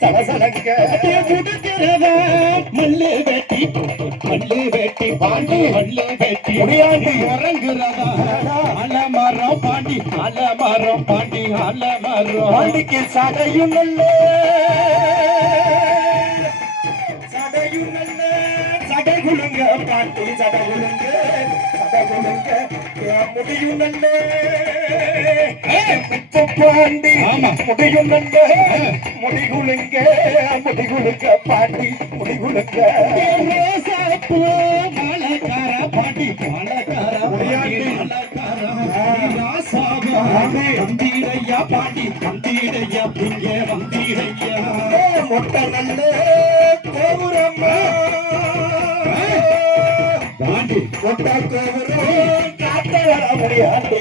சலசலங்க முடுக்கிறதா மல்லு வெட்டி பாண்டி மல்லு வெட்டி முடியாண்டி இறங்குறதா அலமரம் பாண்டி அலமரம் பாண்டி அலமரம் பாண்டிக்கு சடையும் நல்ல சடைகுலுங்க பாண்டி சடைகுலுங்க முடியும் நல்ல பாண்டி முடியும் நல்ல முடிகுலுங்க பாண்டி முடிகுலுங்க மலக்கார பாண்டி மலக்கார வந்தீரையா பாண்டி வந்தீரையா பிங்க வந்தீரையா மொட்டை நல்ல கோபுரம்மா பாண்டி மொட்டை கோபுரம் காத்தவர முடியாண்டி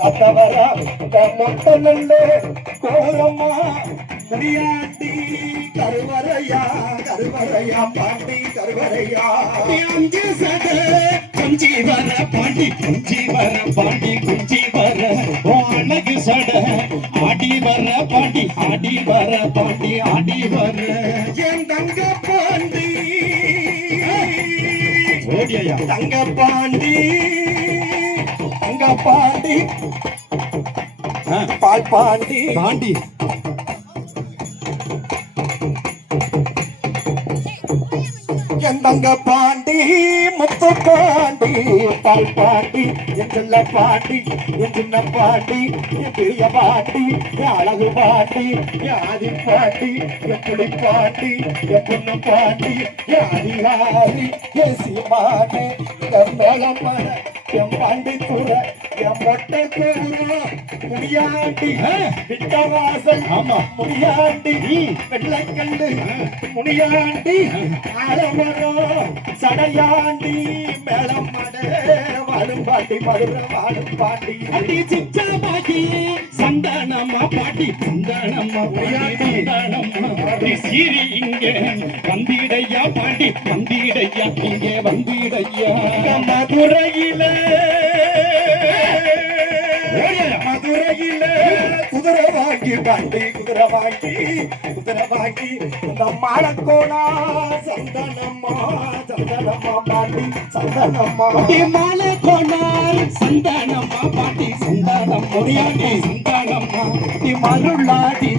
காத்தவர மொட்டை நல்ல கோபுரம்மா முடியாண்டி கருவறையா பாண்டி கருவறையா அஞ்சு சட குஞ்சி வர பாண்டி குஞ்சி வர அழகு சட ஆடி வர பாண்டி ஆடி வர என் தங்க பாண்டி ஓடியா தங்க பாண்டி பால் பாண்டி எந்தங்க பாண்டி முத்து பாண்டி பால் பாண்டி என் செல்ல பாண்டி என் சின்ன பாண்டி என் பெரிய பாண்டி என் அழகு பாண்டி என் ஆதி பாண்டி என் புலி பாண்டி என் பொண்ணு பாண்டி என் அதிகாரி என் சீமானே என் மேலம்மன என் பாண்டி துற என் மொட்டை கோபுரம் முடியாண்டி விட்டவாசல் முடியாண்டி வெள்ளைக்கல்லு முடியாண்டி ஆலமரம் சடையாண்டி மேலம்மட வாழும் பாண்டி மதுரை வாழும் பாண்டி அடி சிச்சமாக்கி சந்தனம்மா பாட்டி சந்தனம்மா முடியாண்டி சந்தனம்மா சீரி இங்கே வந்திடையா பாண்டி வந்திடையா இங்கே வந்திடையா மதுரையில குதிரை வாங்கி பாண்டி குதிரை வாங்கி மாலக்கோணா சந்தனம்மா பாண்டி சந்தனம்மா மாலக்கோணா சந்தனம்மா பாண்டி சந்தனம் முடியாண்டி சந்தனம்மா மருளாடி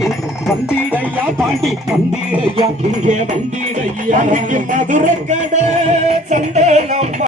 வந்திடையா பாண்டி வந்திடையா இங்கே வந்திடையா மதுரை கடை